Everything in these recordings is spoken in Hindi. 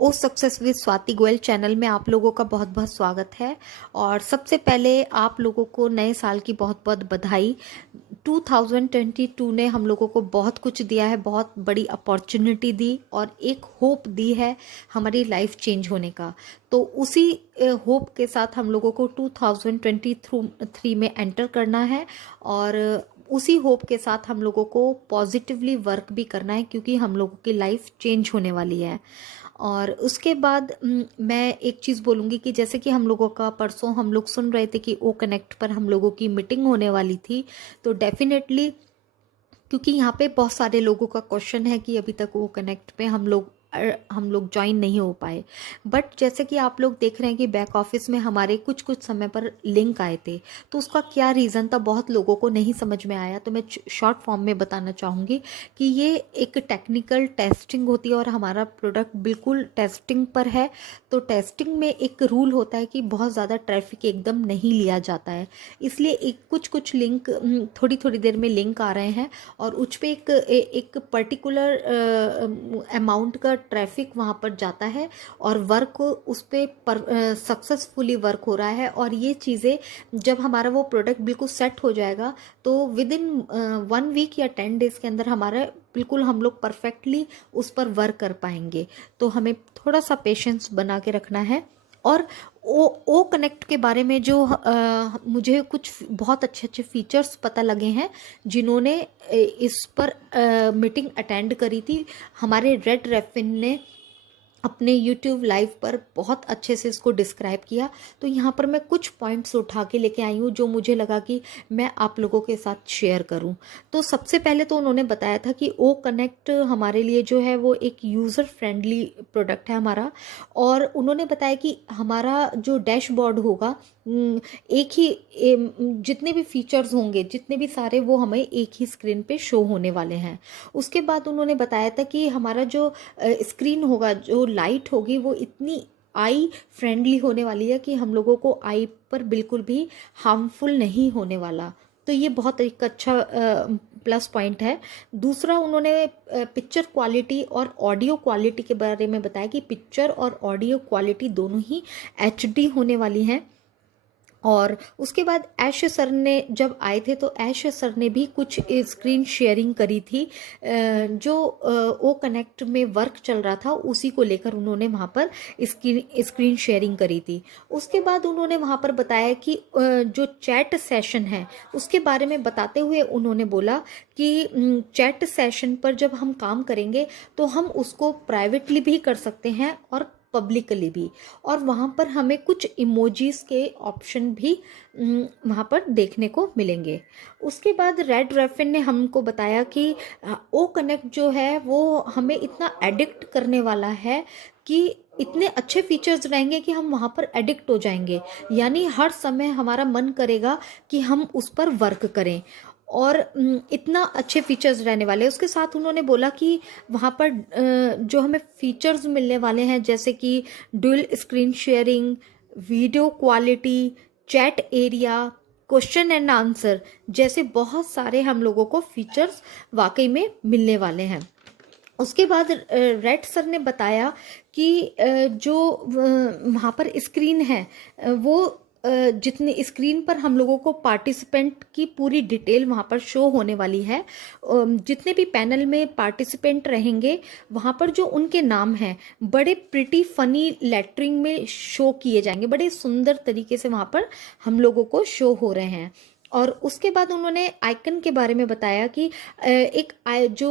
O success with Swati Goyal channel में आप लोगों का बहुत बहुत स्वागत है। और सबसे पहले आप लोगों को नए साल की बहुत बहुत बधाई। 2022 ने हम लोगों को बहुत कुछ दिया है, बहुत बड़ी अपॉर्चुनिटी दी और एक होप दी है हमारी लाइफ चेंज होने का। तो उसी होप के साथ हम लोगों को 2023 में एंटर करना है और उसी होप के साथ हम लोगों को पॉजिटिवली वर्क भी करना है, क्योंकि हम लोगों की लाइफ चेंज होने वाली है। और उसके बाद मैं एक चीज़ बोलूँगी कि जैसे कि हम लोगों का परसों हम लोग सुन रहे थे कि ओ कनेक्ट पर हम लोगों की मीटिंग होने वाली थी। तो डेफिनेटली, क्योंकि यहाँ पे बहुत सारे लोगों का क्वेश्चन है कि अभी तक वो कनेक्ट पे हम लोग ज्वाइन नहीं हो पाए। बट जैसे कि आप लोग देख रहे हैं कि बैक ऑफिस में हमारे कुछ कुछ समय पर लिंक आए थे, तो उसका क्या रीज़न था बहुत लोगों को नहीं समझ में आया। तो मैं शॉर्ट फॉर्म में बताना चाहूँगी कि ये एक टेक्निकल टेस्टिंग होती है और हमारा प्रोडक्ट बिल्कुल टेस्टिंग पर है। तो टेस्टिंग में एक रूल होता है कि बहुत ज़्यादा ट्रैफिक एकदम नहीं लिया जाता है, इसलिए एक कुछ कुछ लिंक थोड़ी थोड़ी देर में लिंक आ रहे हैं और उस पे एक पर्टिकुलर अमाउंट का ट्रैफिक वहाँ पर जाता है और वर्क उस पर सक्सेसफुली वर्क हो रहा है। और ये चीज़ें जब हमारा वो प्रोडक्ट बिल्कुल सेट हो जाएगा तो विद इन 1 वीक या 10 डेज के अंदर हमारा बिल्कुल हम लोग परफेक्टली उस पर वर्क कर पाएंगे। तो हमें थोड़ा सा पेशेंस बना के रखना है। और ओ कनेक्ट के बारे में जो मुझे कुछ बहुत अच्छे अच्छे फीचर्स पता लगे हैं, जिन्होंने इस पर मीटिंग अटेंड करी थी। हमारे रेड रेफिन ने अपने YouTube लाइव पर बहुत अच्छे से इसको डिस्क्राइब किया। तो यहाँ पर मैं कुछ पॉइंट्स उठा के लेके आई हूँ जो मुझे लगा कि मैं आप लोगों के साथ शेयर करूँ। तो सबसे पहले तो उन्होंने बताया था कि ओ कनेक्ट हमारे लिए जो है वो एक यूज़र फ्रेंडली प्रोडक्ट है हमारा। और उन्होंने बताया कि हमारा जो डैशबोर्ड होगा, एक ही जितने भी फीचर्स होंगे, जितने भी सारे, वो हमें एक ही स्क्रीन पे शो होने वाले हैं। उसके बाद उन्होंने बताया था कि हमारा जो स्क्रीन होगा, जो लाइट होगी, वो इतनी आई फ्रेंडली होने वाली है कि हम लोगों को आई पर बिल्कुल भी हार्मफुल नहीं होने वाला। तो ये बहुत एक अच्छा प्लस पॉइंट है। दूसरा, उन्होंने पिक्चर क्वालिटी और ऑडियो क्वालिटी के बारे में बताया कि पिक्चर और ऑडियो क्वालिटी दोनों ही HD होने वाली हैं। और उसके बाद ऐश सर ने जब आए थे तो ऐश सर ने भी कुछ स्क्रीन शेयरिंग करी थी। जो ओ कनेक्ट में वर्क चल रहा था उसी को लेकर उन्होंने वहाँ पर स्क्रीन शेयरिंग करी थी। उसके बाद उन्होंने वहाँ पर बताया कि जो चैट सेशन है उसके बारे में बताते हुए उन्होंने बोला कि चैट सेशन पर जब हम काम करेंगे तो हम उसको प्राइवेटली भी कर सकते हैं और पब्लिकली भी। और वहाँ पर हमें कुछ इमोजीज के ऑप्शन भी वहाँ पर देखने को मिलेंगे। उसके बाद रेड रेफिन ने हमको बताया कि ओ कनेक्ट जो है वो हमें इतना एडिक्ट करने वाला है कि इतने अच्छे फीचर्स रहेंगे कि हम वहाँ पर एडिक्ट हो जाएंगे, यानी हर समय हमारा मन करेगा कि हम उस पर वर्क करें। और इतना अच्छे फीचर्स रहने वाले हैं। उसके साथ उन्होंने बोला कि वहाँ पर जो हमें फीचर्स मिलने वाले हैं, जैसे कि dual screen sharing, video quality, chat area, question and answer, जैसे बहुत सारे हम लोगों को फीचर्स वाकई में मिलने वाले हैं। उसके बाद रेड सर ने बताया कि जो वहाँ पर स्क्रीन है, वो जितने स्क्रीन पर हम लोगों को पार्टिसिपेंट की पूरी डिटेल वहाँ पर शो होने वाली है। जितने भी पैनल में पार्टिसिपेंट रहेंगे वहाँ पर जो उनके नाम हैं बड़े प्रिटी फनी लेटरिंग में शो किए जाएंगे, बड़े सुंदर तरीके से वहाँ पर हम लोगों को शो हो रहे हैं। और उसके बाद उन्होंने आइकन के बारे में बताया कि जो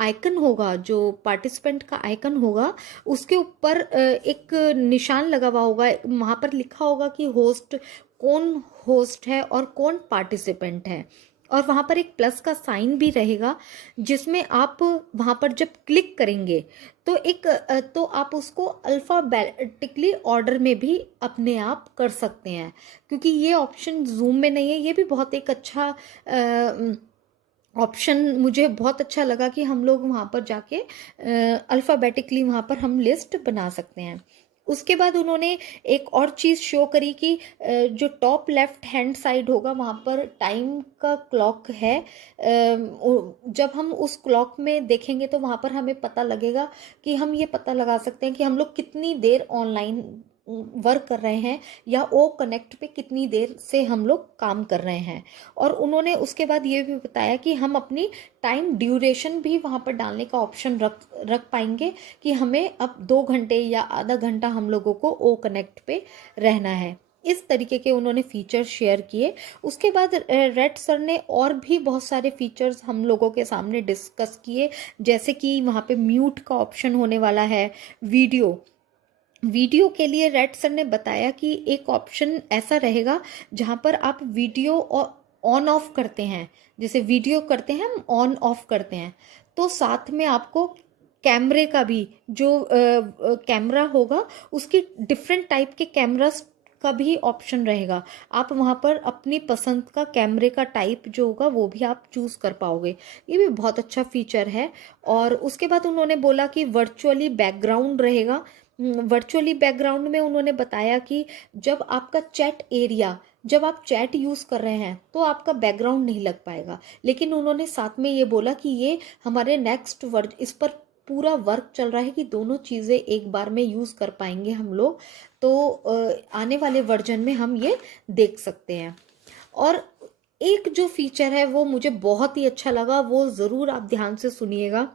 आइकन होगा, जो पार्टिसिपेंट का आइकन होगा, उसके ऊपर एक निशान लगा हुआ होगा, वहाँ पर लिखा होगा कि होस्ट कौन होस्ट है और कौन पार्टिसिपेंट है। और वहाँ पर एक प्लस का साइन भी रहेगा, जिसमें आप वहाँ पर जब क्लिक करेंगे तो तो आप उसको अल्फ़ाबेटिकली ऑर्डर में भी अपने आप कर सकते हैं, क्योंकि ये ऑप्शन जूम में नहीं है। ये भी बहुत एक अच्छा ऑप्शन मुझे बहुत अच्छा लगा कि हम लोग वहाँ पर जाके अल्फ़ाबेटिकली वहाँ पर हम लिस्ट बना सकते हैं। उसके बाद उन्होंने एक और चीज़ शो करी कि जो टॉप लेफ्ट हैंड साइड होगा वहाँ पर टाइम का क्लॉक है। जब हम उस क्लॉक में देखेंगे तो वहाँ पर हमें पता लगेगा कि हम ये पता लगा सकते हैं कि हम लोग कितनी देर ऑनलाइन वर्क कर रहे हैं या ओ कनेक्ट पे कितनी देर से हम लोग काम कर रहे हैं। और उन्होंने उसके बाद ये भी बताया कि हम अपनी टाइम ड्यूरेशन भी वहाँ पर डालने का ऑप्शन रख पाएंगे कि हमें अब 2 घंटे या आधा घंटा हम लोगों को ओ कनेक्ट पे रहना है। इस तरीके के उन्होंने फीचर शेयर किए। उसके बाद रेड सर ने और भी बहुत सारे फीचर्स हम लोगों के सामने डिस्कस किए, जैसे कि वहाँ पे म्यूट का ऑप्शन होने वाला है। वीडियो के लिए रेड सर ने बताया कि एक ऑप्शन ऐसा रहेगा जहाँ पर आप वीडियो ऑन ऑफ करते हैं, जैसे वीडियो करते हैं हम ऑन ऑफ करते हैं, तो साथ में आपको कैमरे का भी जो कैमरा होगा उसकी डिफरेंट टाइप के कैमरास का भी ऑप्शन रहेगा। आप वहाँ पर अपनी पसंद का कैमरे का टाइप जो होगा वो भी आप चूज़ कर पाओगे। ये भी बहुत अच्छा फीचर है। और उसके बाद उन्होंने बोला कि वर्चुअली बैकग्राउंड रहेगा। वर्चुअली बैकग्राउंड में उन्होंने बताया कि जब आपका चैट एरिया, जब आप चैट यूज़ कर रहे हैं तो आपका बैकग्राउंड नहीं लग पाएगा, लेकिन उन्होंने साथ में ये बोला कि ये हमारे नेक्स्ट वर्ड इस पर पूरा वर्क चल रहा है कि दोनों चीज़ें एक बार में यूज़ कर पाएंगे हम लोग। तो आने वाले वर्जन में हम ये देख सकते हैं। और एक जो फीचर है वो मुझे बहुत ही अच्छा लगा, वो ज़रूर आप ध्यान से सुनिएगा।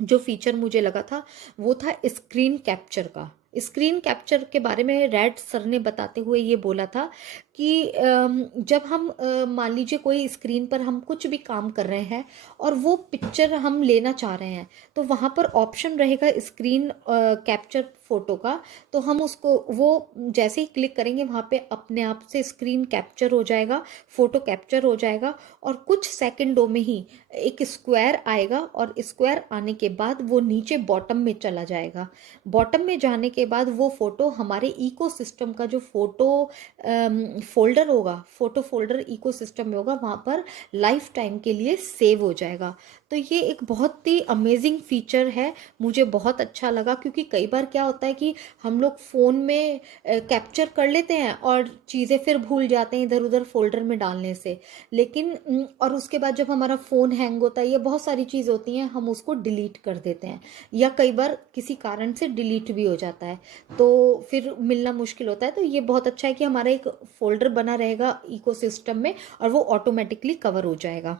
जो फीचर मुझे लगा था वो था स्क्रीन कैप्चर का। स्क्रीन कैप्चर के बारे में रेड सर ने बताते हुए ये बोला था कि जब हम मान लीजिए कोई स्क्रीन पर हम कुछ भी काम कर रहे हैं और वो पिक्चर हम लेना चाह रहे हैं, तो वहाँ पर ऑप्शन रहेगा स्क्रीन कैप्चर फोटो का। तो हम उसको वो जैसे ही क्लिक करेंगे वहाँ पे अपने आप से स्क्रीन कैप्चर हो जाएगा, फोटो कैप्चर हो जाएगा, और कुछ सेकंडों में ही एक स्क्वायर आएगा और स्क्वायर आने के बाद वो नीचे बॉटम में चला जाएगा। बॉटम में जाने के बाद वो फोटो हमारे इकोसिस्टम का जो फोटो फोल्डर होगा, फोटो फोल्डर इकोसिस्टम में होगा, वहाँ पर लाइफ टाइम के लिए सेव हो जाएगा। तो ये एक बहुत ही अमेजिंग फीचर है, मुझे बहुत अच्छा लगा। क्योंकि कई बार क्या होता है कि हम लोग फ़ोन में कैप्चर कर लेते हैं और चीज़ें फिर भूल जाते हैं इधर उधर फोल्डर में डालने से। लेकिन और उसके बाद जब हमारा फ़ोन हैंग होता है या बहुत सारी चीज़ होती हैं, हम उसको डिलीट कर देते हैं या कई बार किसी कारण से डिलीट भी हो जाता है, तो फिर मिलना मुश्किल होता है। तो ये बहुत अच्छा है कि हमारा एक फोल्डर बना रहेगा इकोसिस्टम में और वो ऑटोमेटिकली कवर हो जाएगा।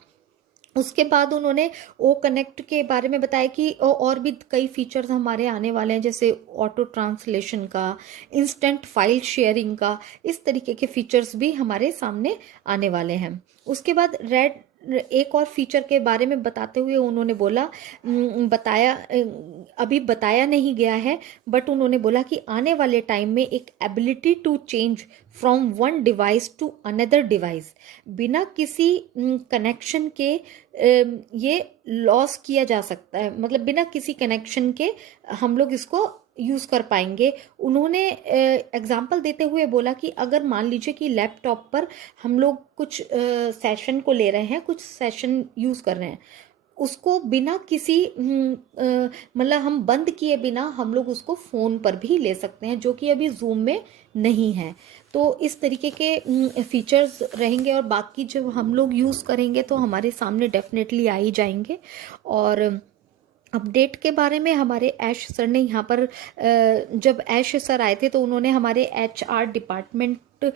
उसके बाद उन्होंने ओ कनेक्ट के बारे में बताया कि और भी कई फीचर्स हमारे आने वाले हैं, जैसे ऑटो ट्रांसलेशन का, इंस्टेंट फाइल शेयरिंग का, इस तरीके के फीचर्स भी हमारे सामने आने वाले हैं। उसके बाद रेड एक और फीचर के बारे में बताते हुए उन्होंने बोला अभी बताया नहीं गया है, बट उन्होंने बोला कि आने वाले टाइम में एक ability to change from one device to another device बिना किसी कनेक्शन के ये लॉस किया जा सकता है, मतलब बिना किसी कनेक्शन के हम लोग इसको यूज़ कर पाएंगे। उन्होंने एग्जाम्पल देते हुए बोला कि अगर मान लीजिए कि लैपटॉप पर हम लोग कुछ सेशन को ले रहे हैं, कुछ सेशन यूज़ कर रहे हैं, उसको बिना किसी मतलब हम बंद किए बिना हम लोग उसको फ़ोन पर भी ले सकते हैं, जो कि अभी जूम में नहीं है। तो इस तरीके के फीचर्स रहेंगे और बाकी जब हम लोग यूज़ करेंगे तो हमारे सामने डेफिनेटली आ ही जाएंगे। और अपडेट के बारे में हमारे ऐश सर ने यहाँ पर जब ऐश सर आए थे तो उन्होंने हमारे HR डिपार्टमेंट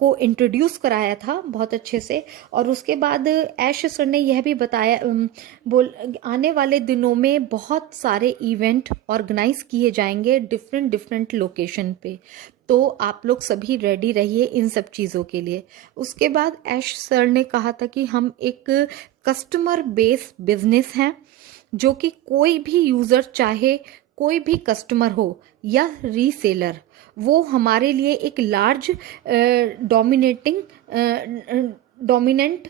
को इंट्रोड्यूस कराया था बहुत अच्छे से। और उसके बाद ऐश सर ने यह भी बताया आने वाले दिनों में बहुत सारे इवेंट ऑर्गेनाइज किए जाएंगे डिफरेंट लोकेशन पे, तो आप लोग सभी रेडी रहिए इन सब चीज़ों के लिए। उसके बाद ऐश सर ने कहा था कि हम एक कस्टमर बेस बिजनेस हैं, जो कि कोई भी यूज़र चाहे कोई भी कस्टमर हो या रीसेलर, वो हमारे लिए एक लार्ज डोमिनेंट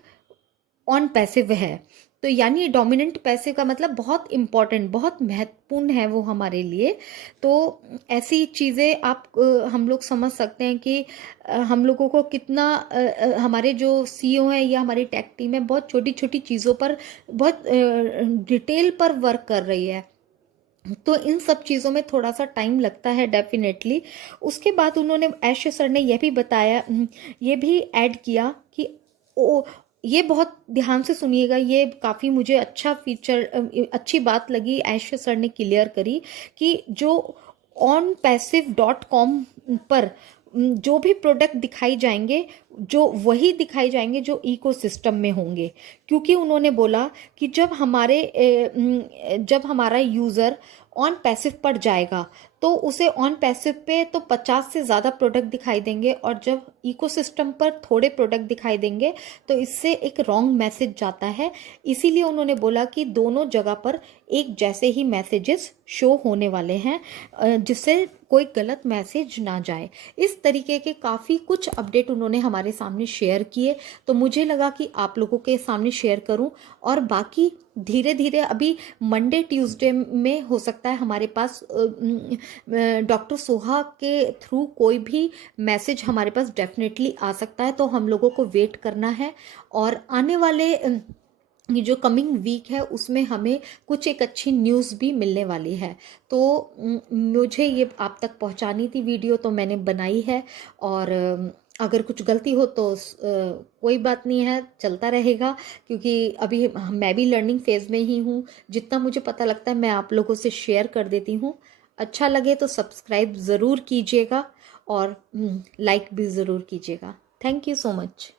ऑन पैसिव है। तो यानी डोमिनेंट पैसे का मतलब बहुत इम्पॉर्टेंट, बहुत महत्वपूर्ण है वो हमारे लिए। तो ऐसी चीज़ें आप हम लोग समझ सकते हैं कि हम लोगों को कितना हमारे जो CEO हैं या हमारी टेक टीम है बहुत छोटी छोटी चीज़ों पर बहुत डिटेल पर वर्क कर रही है। तो इन सब चीज़ों में थोड़ा सा टाइम लगता है डेफिनेटली। उसके बाद उन्होंने ऐश सर ने यह भी बताया, ये भी ऐड किया कि ओ, ये बहुत ध्यान से सुनिएगा, ये काफ़ी मुझे अच्छा फीचर, अच्छी बात लगी ऐश सर ने क्लियर करी कि जो onpassive.com पर जो भी प्रोडक्ट दिखाई जाएंगे, जो वही दिखाई जाएंगे जो इकोसिस्टम में होंगे। क्योंकि उन्होंने बोला कि जब हमारा यूज़र ऑन पैसिव पर जाएगा तो उसे ऑन पैसिव पे तो 50 से ज़्यादा प्रोडक्ट दिखाई देंगे, और जब इकोसिस्टम पर थोड़े प्रोडक्ट दिखाई देंगे तो इससे एक रॉन्ग मैसेज जाता है। इसीलिए उन्होंने बोला कि दोनों जगह पर एक जैसे ही मैसेजेस शो होने वाले हैं, जिससे कोई गलत मैसेज ना जाए। इस तरीके के काफ़ी कुछ अपडेट उन्होंने हमारे सामने शेयर किए, तो मुझे लगा कि आप लोगों के सामने शेयर करूं। और बाकी धीरे धीरे अभी मंडे ट्यूसडे में हो सकता है हमारे पास डॉक्टर सोहा के थ्रू कोई भी मैसेज हमारे पास डेफिनेटली आ सकता है, तो हम लोगों को वेट करना है। और आने वाले ये जो कमिंग वीक है उसमें हमें कुछ एक अच्छी न्यूज़ भी मिलने वाली है। तो मुझे ये आप तक पहुंचानी थी वीडियो, तो मैंने बनाई है। और अगर कुछ गलती हो तो कोई बात नहीं है, चलता रहेगा, क्योंकि अभी मैं भी लर्निंग फेज में ही हूँ। जितना मुझे पता लगता है मैं आप लोगों से शेयर कर देती हूँ। अच्छा लगे तो सब्सक्राइब ज़रूर कीजिएगा और लाइक भी ज़रूर कीजिएगा। Thank you so much.